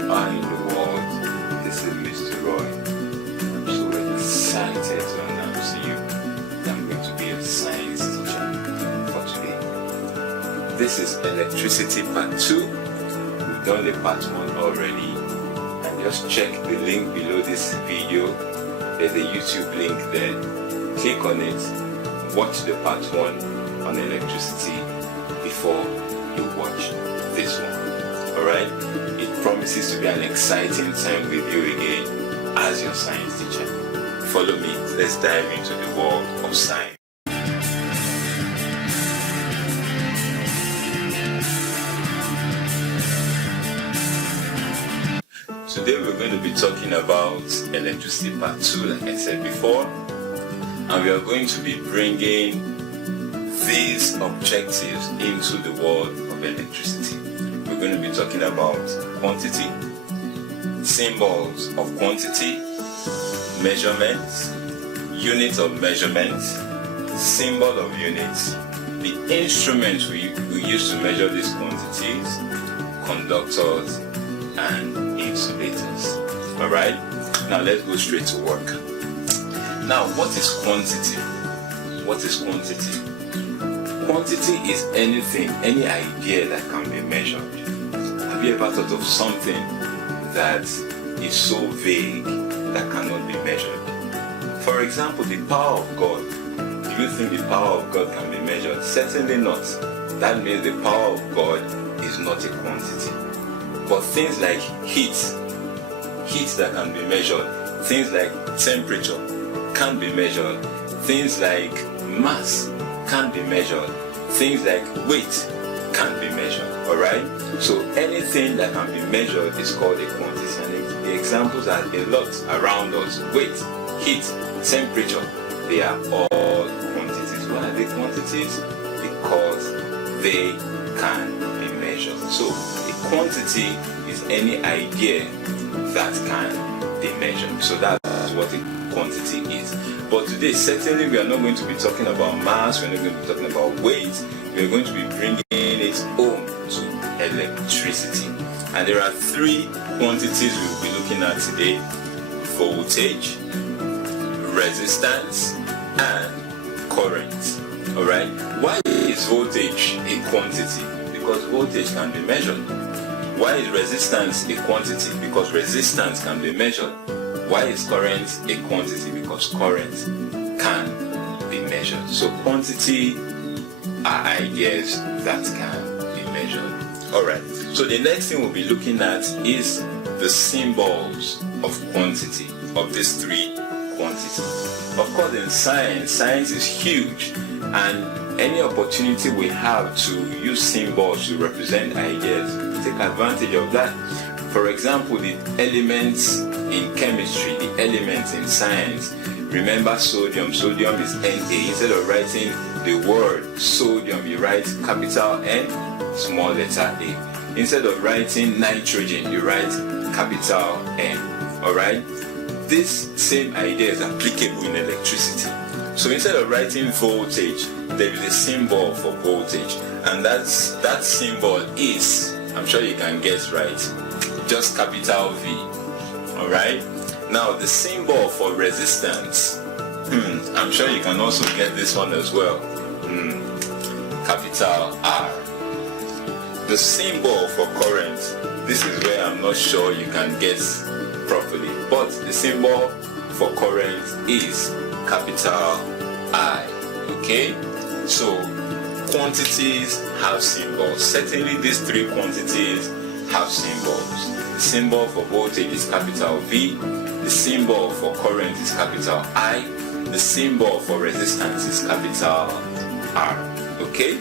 you are in the world. This is Mr. Roy. I'm so excited to announce to you that I'm going to be a science teacher for today. This is Electricity Part 2. We've done the Part 1 already. And just check the link below this video. There's a YouTube link there. Click on it. Watch the Part 1 on electricity before you watch this one. Alright? It promises to be an exciting time with you again as your science teacher. Follow me. Let's dive into the world of science. Today we're going to be talking about Electricity Part 2, like I said before. And we are going to be bringing these objectives into the world of electricity. We're going to be talking about quantity, symbols of quantity, measurements, units of measurement, symbol of units, the instruments we use to measure these quantities, conductors, and insulators. Alright? Now let's go straight to work. Now, what is quantity? What is quantity? Quantity is anything, any idea that can be measured. Have you ever thought of something that is so vague that cannot be measured? For example, the power of God. Do you think the power of God can be measured? Certainly not. That means the power of God is not a quantity. But things like heat that can be measured, things like temperature can be measured, things like mass can be measured, things like weight can be measured. Alright? So anything that can be measured is called a quantity. And the examples are a lot around us. Weight, heat, temperature, they are all quantities. Why are they quantities? Because they can be measured. So a quantity is any idea that can be measured. So that's what a quantity is. But today, certainly we are not going to be talking about mass, we're not going to be talking about weight, we're going to be bringing it home to electricity. And there are three quantities we'll be looking at today: voltage, resistance, and current. Alright? Why is voltage a quantity? Because voltage can be measured. Why is resistance a quantity? Because resistance can be measured. Why is current a quantity? Because current can be measured. So quantity are ideas that can be measured. Alright, so the next thing we'll be looking at is the symbols of quantity, of these three quantities. Of course, in science is huge, and any opportunity we have to use symbols to represent ideas, take advantage of that. For example, the elements in chemistry, the elements in science. Remember sodium. Sodium is Na. Instead of writing the word sodium, you write capital N, small letter A. Instead of writing nitrogen, you write capital N. Alright? This same idea is applicable in electricity. So instead of writing voltage, there is a symbol for voltage. And that symbol is, I'm sure you can guess right, just capital V. Alright? Now the symbol for resistance, I'm sure you can also get this one as well. Capital R. The symbol for current, this is where I'm not sure you can guess properly, but the symbol for current is capital I. Okay? So quantities have symbols. Certainly these three quantities have symbols. The symbol for voltage is capital V. The symbol for current is capital I. The symbol for resistance is capital R. Okay?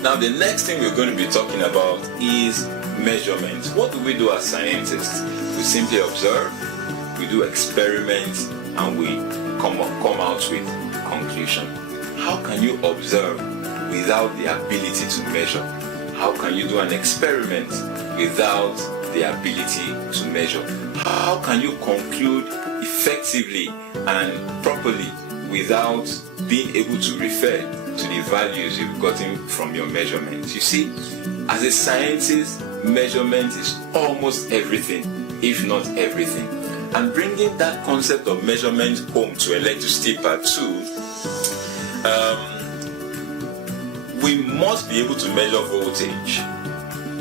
Now the next thing we're going to be talking about is measurements. What do we do as scientists? We simply observe, we do experiments, and we come out with conclusion. How can you observe without the ability to measure? How can you do an experiment without the ability to measure? How can you conclude effectively and properly without being able to refer to the values you've gotten from your measurements? You see, as a scientist, measurement is almost everything, if not everything. And bringing that concept of measurement home to electricity part 2, we must be able to measure voltage.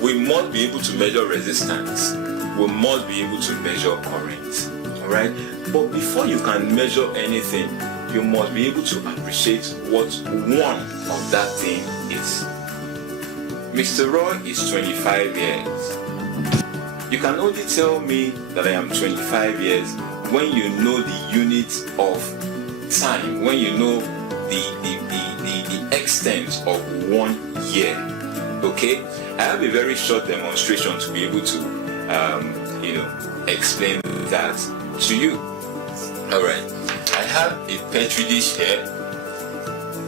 We must be able to measure resistance. We must be able to measure current. Alright? But before you can measure anything, you must be able to appreciate what one of that thing is. Mr. Roy is 25 years. You can only tell me that I am 25 years when you know the unit of time, when you know the extent of 1 year. Okay? I have a very short demonstration to be able to, explain that to you. Alright. I have a petri dish here,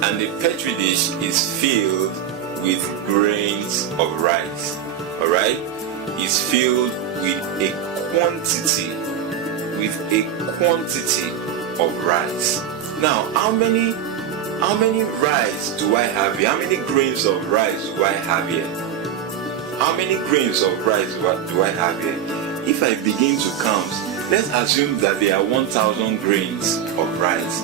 and the petri dish is filled with grains of rice. Alright? It's filled with a quantity of rice. Now, how many rice do I have here? How many grains of rice do I have here? How many grains of rice do I have here? If I begin to count, let's assume that there are 1,000 grains of rice.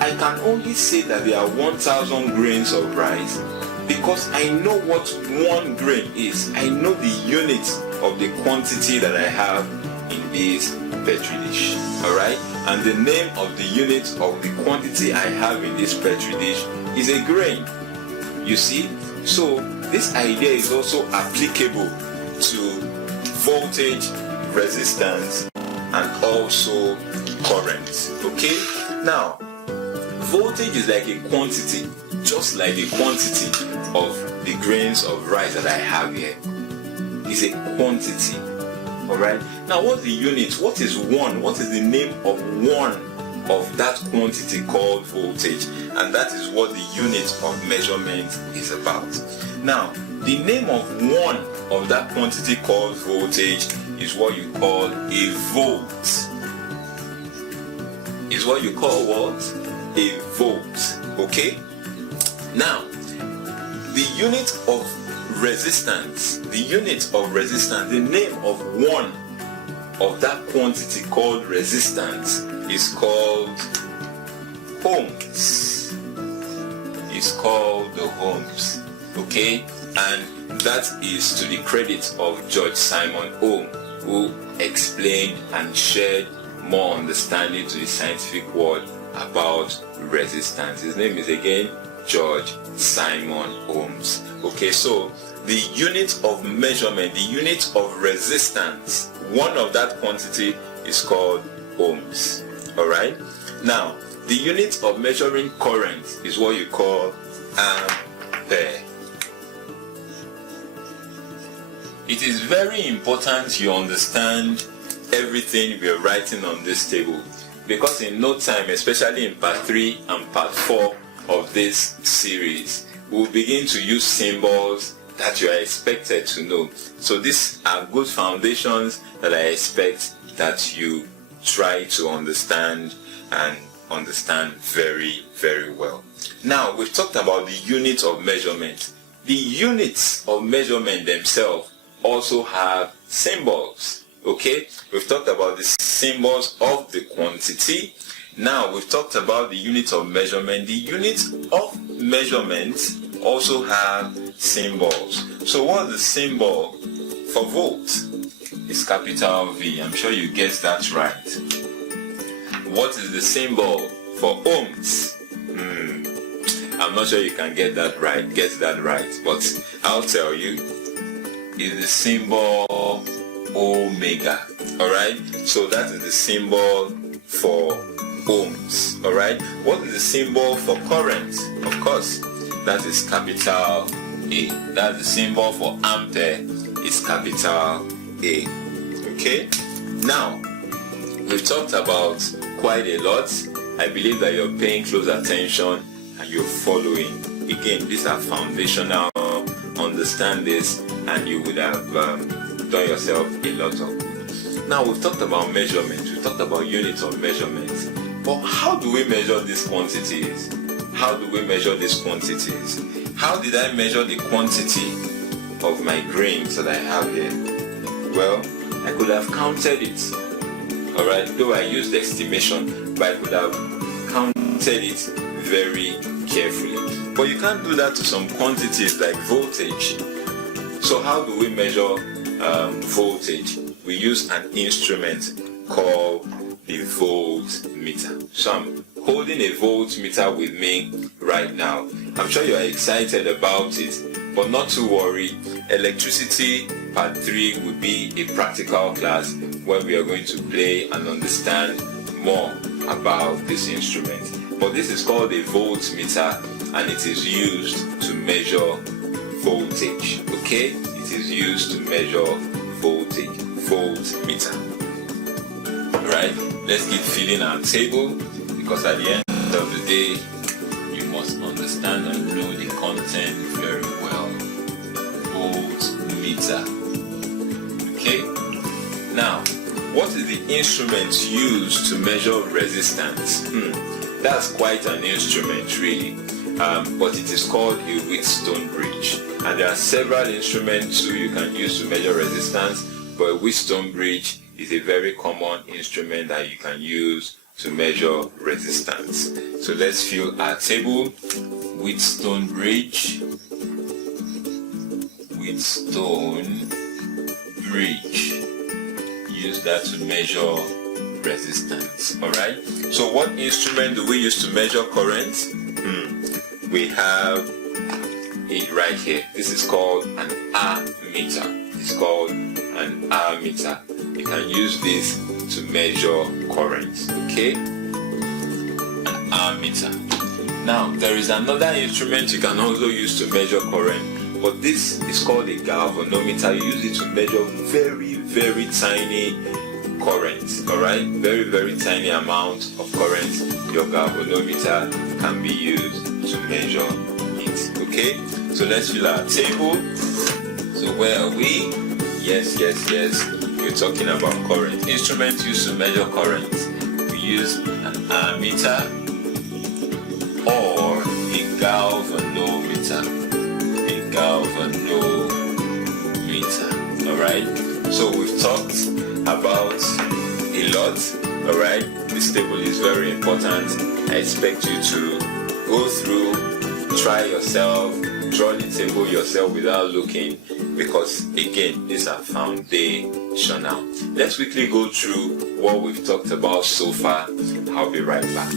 I can only say that there are 1,000 grains of rice because I know what 1 grain is. I know the unit of the quantity that I have in this petri dish. Alright? And the name of the unit of the quantity I have in this petri dish is a grain. You see? So this idea is also applicable to voltage, resistance, and also current. Okay? Now, voltage is like a quantity, just like the quantity of the grains of rice that I have here. Is a quantity. Alright? Now, what's the unit? What is one? What is the name of one of that quantity called voltage? And that is what the unit of measurement is about. Now, the name of one of that quantity called voltage is what you call a volt. Is what you call what? A volt. Okay? Now, the unit of resistance, the name of one of that quantity called resistance is called ohms. It's called the ohms. Okay? And that is to the credit of George Simon Ohm, who explained and shared more understanding to the scientific world about resistance. His name is again George Simon Ohms. Okay, so the unit of measurement, the unit of resistance, one of that quantity is called ohms. Alright? Now, the unit of measuring current is what you call ampere. It is very important you understand everything we are writing on this table, because in no time, especially in part 3 and part 4 of this series, we'll begin to use symbols that you are expected to know. So these are good foundations that I expect that you try to understand and understand very, very well. Now, we've talked about the unit of measurement. The units of measurement themselves also have symbols. Okay, we've talked about the symbols of the quantity. Now we've talked about the unit of measurement. The units of measurement also have symbols. So what's the symbol for volt? It's capital V. I'm sure you guessed that right. What is the symbol for ohms? I'm not sure you can get that right, but I'll tell you. Is the symbol omega. Alright, so that is the symbol for ohms. Alright, what is the symbol for current? Of course, that is capital A. That's the symbol for ampere. It's capital A. Okay, now we've talked about quite a lot. I believe that you're paying close attention and you're following. Again, these are foundational. Understand this and you would have done yourself a lot of good. Now we've talked about measurement, we've talked about units of measurement. But how do we measure these quantities? How did I measure the quantity of my grains that I have here? Well, I could have counted it. Alright, though I used estimation, but I could have counted it very carefully. But you can't do that to some quantities like voltage. So how do we measure voltage? We use an instrument called the voltmeter. So I'm holding a voltmeter with me right now. I'm sure you are excited about it, but not to worry. Electricity Part 3 will be a practical class where we are going to play and understand more about this instrument. But this is called a voltmeter, and it is used to measure voltage. Okay? It is used to measure voltage. Voltmeter. Right? Let's keep filling our table, because at the end of the day, you must understand and know the content very well. Voltmeter. Okay? Now, what is the instrument used to measure resistance? That's quite an instrument, really. But it is called a Wheatstone bridge. And there are several instruments too you can use to measure resistance, but a Wheatstone bridge is a very common instrument that you can use to measure resistance. So let's fill our table. Wheatstone bridge. Wheatstone bridge. Use that to measure resistance. Alright? So what instrument do we use to measure current? We have it right here. This is called an ammeter. It's called an ammeter. You can use this to measure current. Okay? An ammeter. Now, there is another instrument you can also use to measure current, but this is called a galvanometer. You use it to measure very, very tiny current. Alright? Very, very tiny amount of current. Your galvanometer can be used to measure it. Okay? So let's fill our table. So where are we? Yes. We're talking about current. Instruments used to measure current. We use an ammeter or a galvanometer. A galvanometer. Alright? So we've talked about a lot. Alright? This table is very important. I expect you to go through, try yourself, draw the table yourself without looking, because again, these are foundational. Let's quickly go through what we've talked about so far. I'll be right back.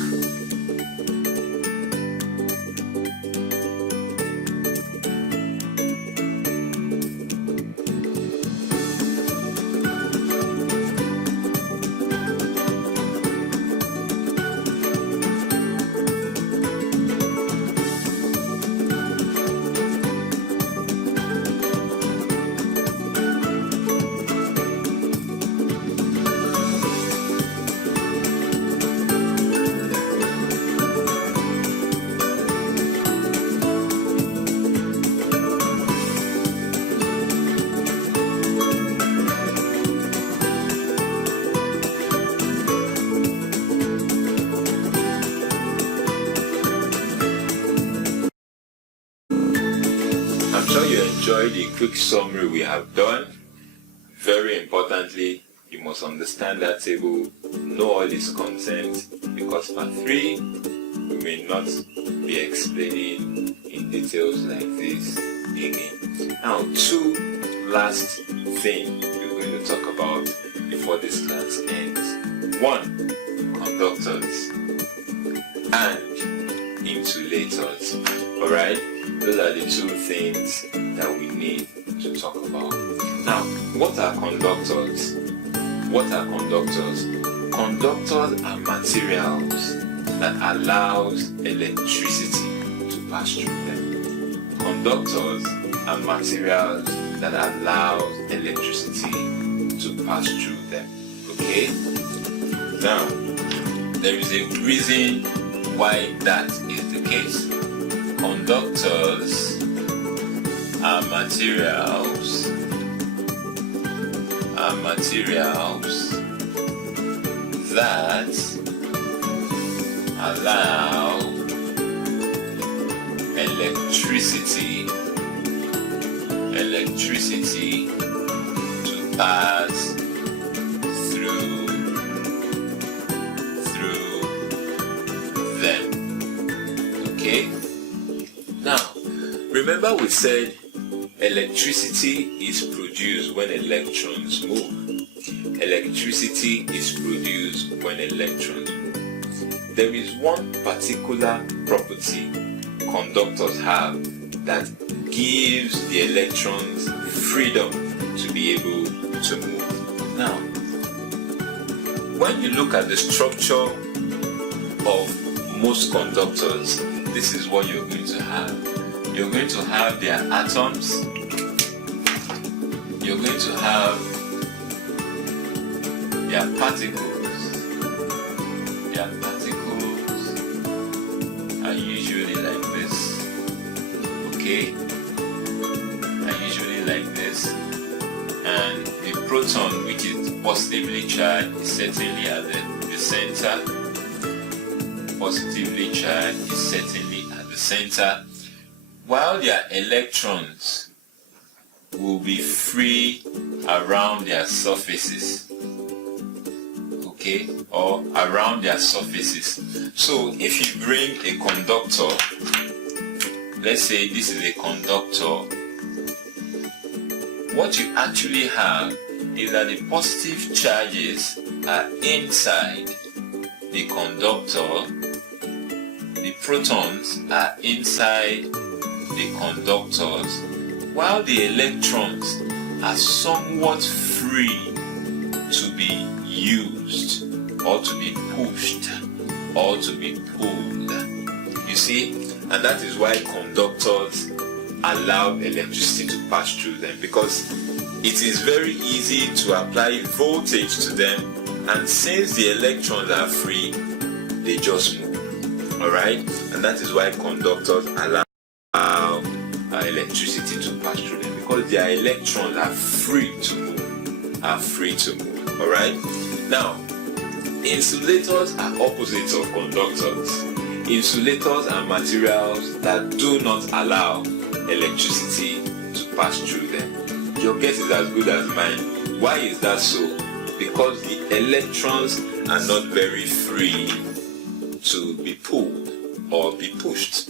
Enjoy the quick summary we have done. Very importantly, you must understand that table, know all its content, because part 3 we may not be explaining in details like this again. Now, 2 last things we're going to talk about before this class ends. 1, conductors and insulators. Alright? Those are the 2 things that we need to talk about. Now, what are conductors? What are conductors? Conductors are materials that allows electricity to pass through them. Conductors are materials that allows electricity to pass through them. Okay? Now, there is a reason why that is the case. Conductors are materials that allow electricity electricity to pass through them. Okay? Now, remember we said electricity is produced when electrons move. Electricity is produced when electrons move. There is one particular property conductors have that gives the electrons freedom to be able to move. Now, when you look at the structure of most conductors, this is what you're going to have. You're going to have their atoms. You're going to have their particles. Their particles are usually like this. Okay? Are usually like this. And the proton, which is positively charged, is certainly at the center. Positively charged is certainly at the center, while their electrons will be free around their surfaces. Okay, or around their surfaces. So if you bring a conductor, let's say this is a conductor, what you actually have is that the positive charges are inside the conductor, the protons are inside the conductors, while the electrons are somewhat free to be used or to be pushed or to be pulled. You see, and that is why conductors allow electricity to pass through them, because it is very easy to apply voltage to them, and since the electrons are free, they just move. Alright, and that is why conductors allow electricity to pass through them, because their electrons are free to move. Alright, now insulators are opposites of conductors. Insulators are materials that do not allow electricity to pass through them. Your guess is as good as mine. Why is that so? Because the electrons are not very free to be pulled or be pushed.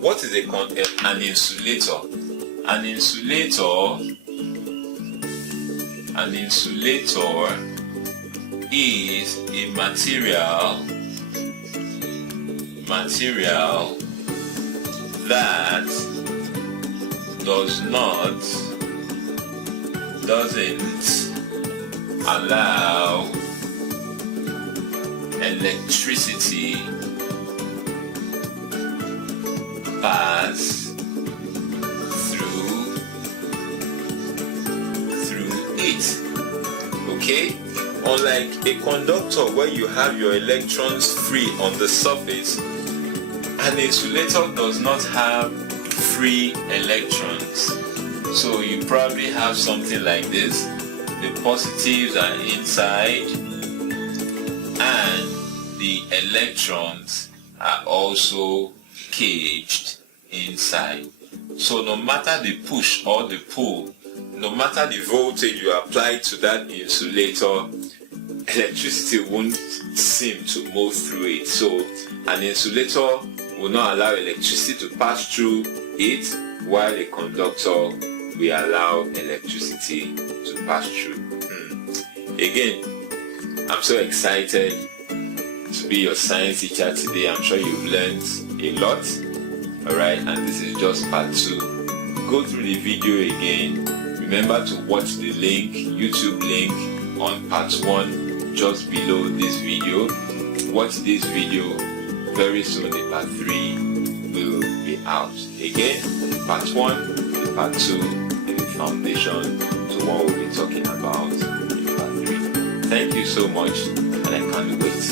What is an insulator? An insulator is a material that doesn't allow electricity pass through it. Okay? Unlike a conductor where you have your electrons free on the surface, an insulator does not have free electrons. So you probably have something like this. The positives are inside and the electrons are also caged inside. So no matter the push or the pull, no matter the voltage you apply to that insulator, electricity won't seem to move through it. So an insulator will not allow electricity to pass through it, while a conductor will allow electricity to pass through. Again, I'm so excited to be your science teacher today. I'm sure you've learned a lot. Alright, and this is just part 2. Go through the video again. Remember to watch the link, YouTube link on part 1 just below this video. Watch this video. Very soon the part 3 will be out. Again, part 1, the part 2 is the foundation to what we'll be talking about in part 3. Thank you so much, and I can't wait